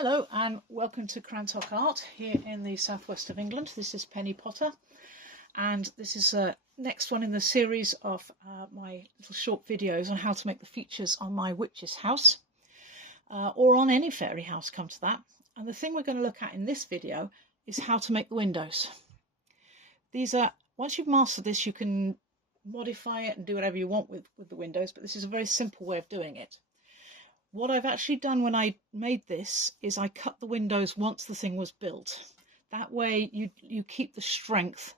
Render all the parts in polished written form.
Hello and welcome to Crantock Art here in the southwest of England. This is Penny Potter, and this is next one in the series of my little short videos on how to make the features on my witch's house or on any fairy house, come to that. And the thing we're going to look at in this video is how to make the windows. These are, once you've mastered this, you can modify it and do whatever you want with the windows, but this is a very simple way of doing it. What I've actually done when I made this is I cut the windows once the thing was built. That way you keep the strength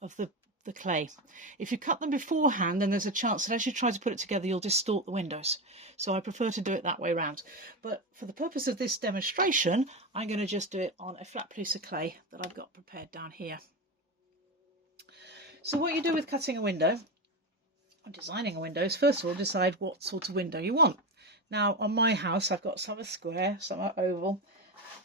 of the clay. If you cut them beforehand, then there's a chance that as you try to put it together, you'll distort the windows. So I prefer to do it that way around. But for the purpose of this demonstration, I'm going to just do it on a flat piece of clay that I've got prepared down here. So what you do with cutting a window, or designing a window, is first of all decide what sort of window you want. Now on my house I've got some are square, some are oval,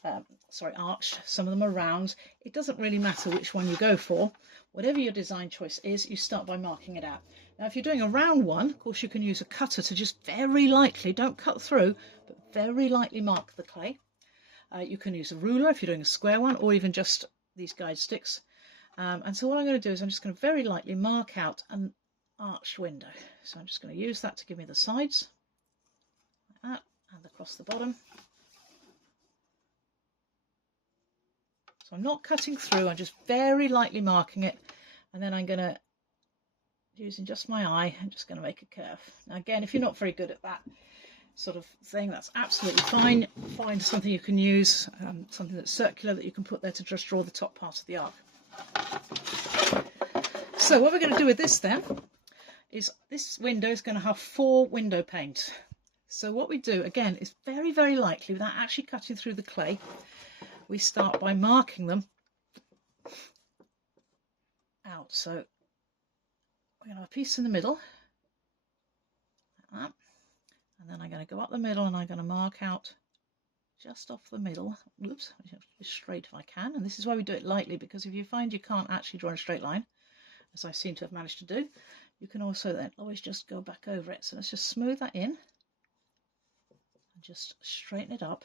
arched, some of them are round. It doesn't really matter which one you go for. Whatever your design choice is, you start by marking it out. Now if you're doing a round one, of course you can use a cutter to just very lightly, don't cut through, but very lightly mark the clay. You can use a ruler if you're doing a square one, or even just these guide sticks. And so what I'm going to do is I'm just going to very lightly mark out an arched window. So I'm just going to use that to give me the sides. That, and across the bottom. So I'm not cutting through, I'm just very lightly marking it, and then I'm going to, using just my eye, I'm just going to make a curve. Now again, if you're not very good at that sort of thing, that's absolutely fine. Find something you can use, something that's circular that you can put there to just draw the top part of the arc. So what we're going to do with this then is this window is going to have 4 window panes. So what we do, again, is very, very lightly, without actually cutting through the clay, we start by marking them out. So we're going to have a piece in the middle, like that. And then I'm going to go up the middle and I'm going to mark out just off the middle. Oops, I have to be straight if I can. And this is why we do it lightly, because if you find you can't actually draw a straight line, as I seem to have managed to do, you can also then always just go back over it. So let's just smooth that in. Just straighten it up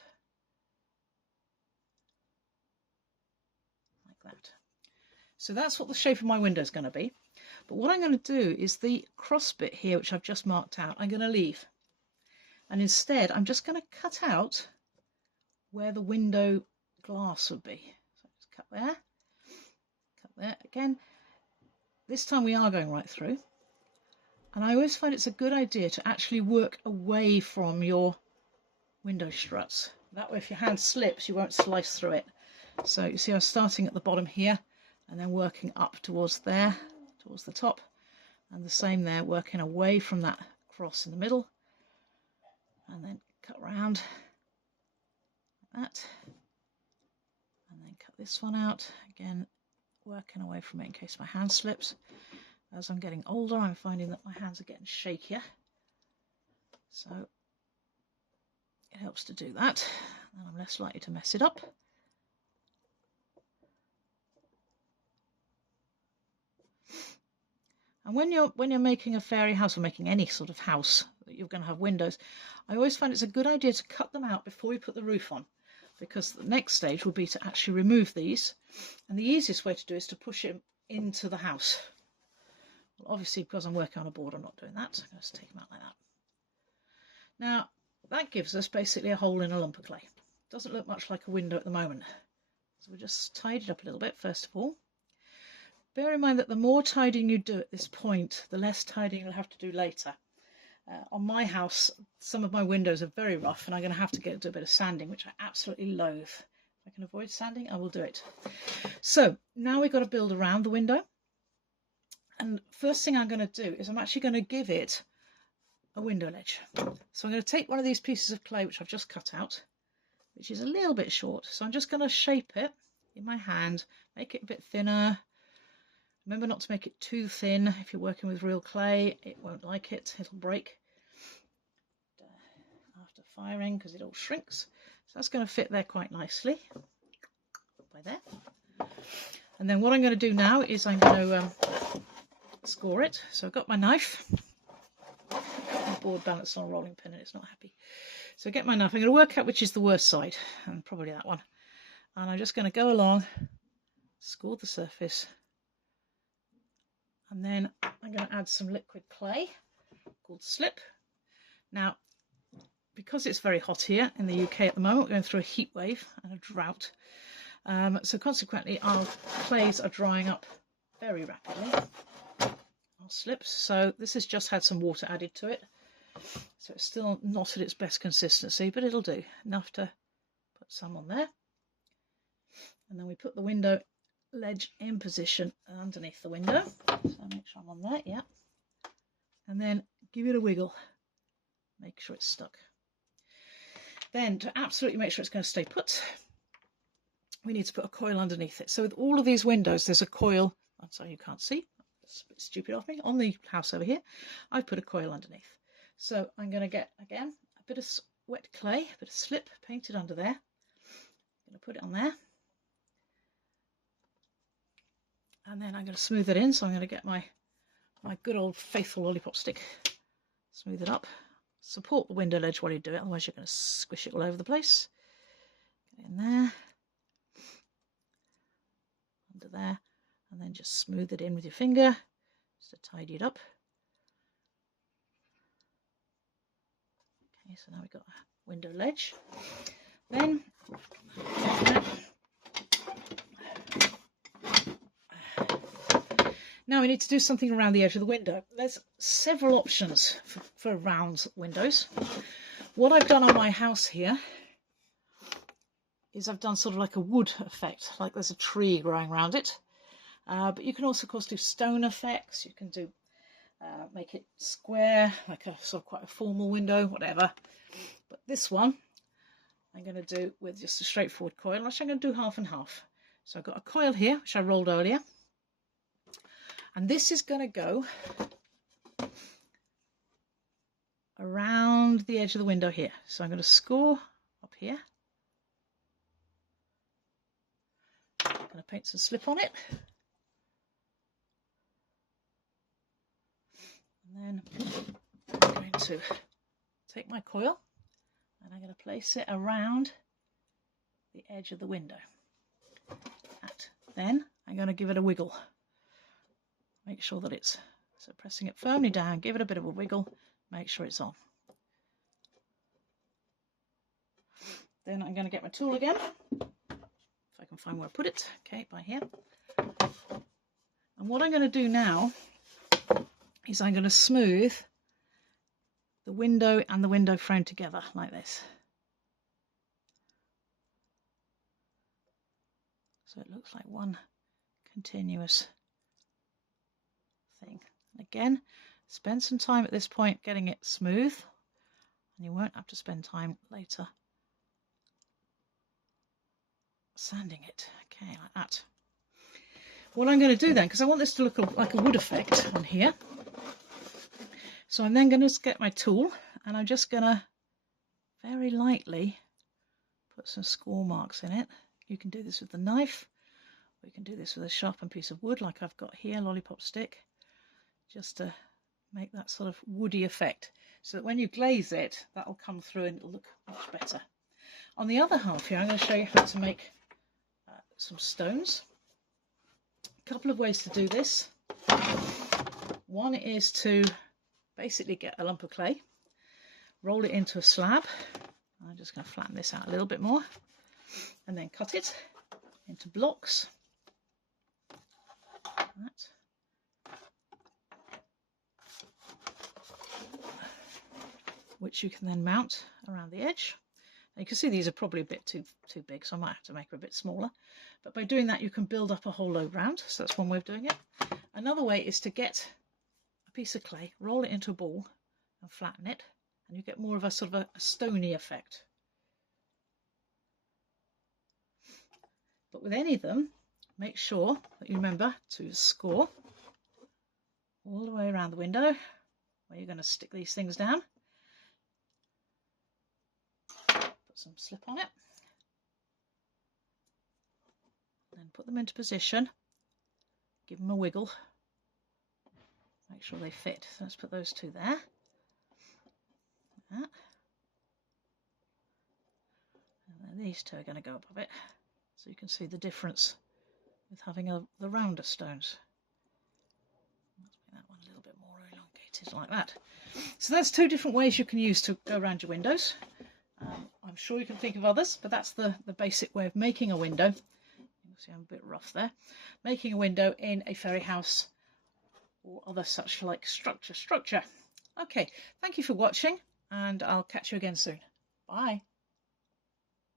like that. So that's what the shape of my window is going to be. But what I'm going to do is the cross bit here, which I've just marked out, I'm going to leave. And instead, I'm just going to cut out where the window glass would be. So just cut there again. This time we are going right through. And I always find it's a good idea to actually work away from your window struts. That way if your hand slips, you won't slice through it. So you see I'm starting at the bottom here and then working up towards there, towards the top, and the same there, working away from that cross in the middle, and then cut round like that, and then cut this one out, again working away from it in case my hand slips. As I'm getting older, I'm finding that my hands are getting shakier, so it helps to do that, and I'm less likely to mess it up. And when you're making a fairy house, or making any sort of house that you're going to have windows, I always find it's a good idea to cut them out before you put the roof on, because the next stage will be to actually remove these, and the easiest way to do is to push it into the house. Well, obviously because I'm working on a board, I'm not doing that, so I'm going to take them out like that. Now that gives us basically a hole in a lump of clay. Doesn't look much like a window at the moment. So we'll just tidy it up a little bit first of all. Bear in mind that the more tidying you do at this point, the less tidying you'll have to do later. On my house, some of my windows are very rough and I'm going to have to do a bit of sanding, which I absolutely loathe. If I can avoid sanding, I will do it. So now we've got to build around the window. And first thing I'm going to do is I'm actually going to give it a window ledge. So I'm going to take one of these pieces of clay which I've just cut out, which is a little bit short. So I'm just going to shape it in my hand, make it a bit thinner. Remember not to make it too thin. If you're working with real clay, it won't like it, it'll break after firing because it all shrinks. So that's going to fit there quite nicely by there. And then what I'm going to do now is I'm going to score it. So I've got my knife. board balanced on a rolling pin and it's not happy. So get my knife. I'm going to work out which is the worst side, and probably that one. And I'm just going to go along, score the surface, and then I'm going to add some liquid clay called slip. Now, because it's very hot here in the UK at the moment, we're going through a heat wave and a drought. So consequently, our clays are drying up very rapidly. Our slips. So this has just had some water added to it. So it's still not at its best consistency, but it'll do. Enough to put some on there. And then we put the window ledge in position underneath the window. So make sure I'm on that, yeah. And then give it a wiggle. Make sure it's stuck. Then to absolutely make sure it's going to stay put, we need to put a coil underneath it. So with all of these windows, there's a coil. I'm sorry, you can't see. It's a bit stupid of me. On the house over here, I've put a coil underneath. So I'm going to get, again, a bit of wet clay, a bit of slip painted under there. I'm going to put it on there. And then I'm going to smooth it in. So I'm going to get my good old faithful lollipop stick. Smooth it up. Support the window ledge while you do it, otherwise you're going to squish it all over the place. Get in there. Under there. And then just smooth it in with your finger, just to tidy it up. Okay, so now we've got a window ledge. Then, now we need to do something around the edge of the window. There's several options for round windows. What I've done on my house here is I've done sort of like a wood effect, like there's a tree growing around it. But you can also, of course, do stone effects. You can do make it square, like a sort of quite a formal window, whatever. But this one I'm going to do with just a straightforward coil. Actually, I'm going to do half and half. So I've got a coil here, which I rolled earlier. And this is going to go around the edge of the window here. So I'm going to score up here. I'm going to paint some slip on it. And then I'm going to take my coil and I'm going to place it around the edge of the window. Then I'm going to give it a wiggle. Make sure that it's, so pressing it firmly down, give it a bit of a wiggle, make sure it's on. Then I'm going to get my tool again, if I can find where I put it. Okay, by here. And what I'm going to do now is I'm going to smooth the window and the window frame together like this. So it looks like one continuous thing. And again, spend some time at this point getting it smooth, and you won't have to spend time later sanding it. Okay, like that. What I'm going to do then, because I want this to look like a wood effect on here, so I'm then going to get my tool and I'm just going to very lightly put some score marks in it. You can do this with the knife, or you can do this with a sharpened piece of wood like I've got here, lollipop stick, just to make that sort of woody effect, so that when you glaze it, that'll come through and it'll look much better. On the other half here, I'm going to show you how to make some stones. A couple of ways to do this. One is to basically get a lump of clay, roll it into a slab. I'm just going to flatten this out a little bit more, and then cut it into blocks. Like that. Which you can then mount around the edge. And you can see these are probably a bit too big, so I might have to make them a bit smaller. But by doing that, you can build up a whole load round. So that's one way of doing it. Another way is to get a piece of clay, roll it into a ball and flatten it, and you get more of a sort of a stony effect. But with any of them, make sure that you remember to score all the way around the window where you're going to stick these things down. Put some slip on it. Then put them into position. Give them a wiggle. Make sure they fit. So let's put those two there. that. And then these two are going to go above it, so you can see the difference with having the rounder stones. Let's make that one a little bit more elongated like that. So that's two different ways you can use to go around your windows. I'm sure you can think of others, but that's the basic way of making a window. You can see I'm a bit rough there. Making a window in a fairy house or other such like structure. Okay, thank you for watching, and I'll catch you again soon. Bye.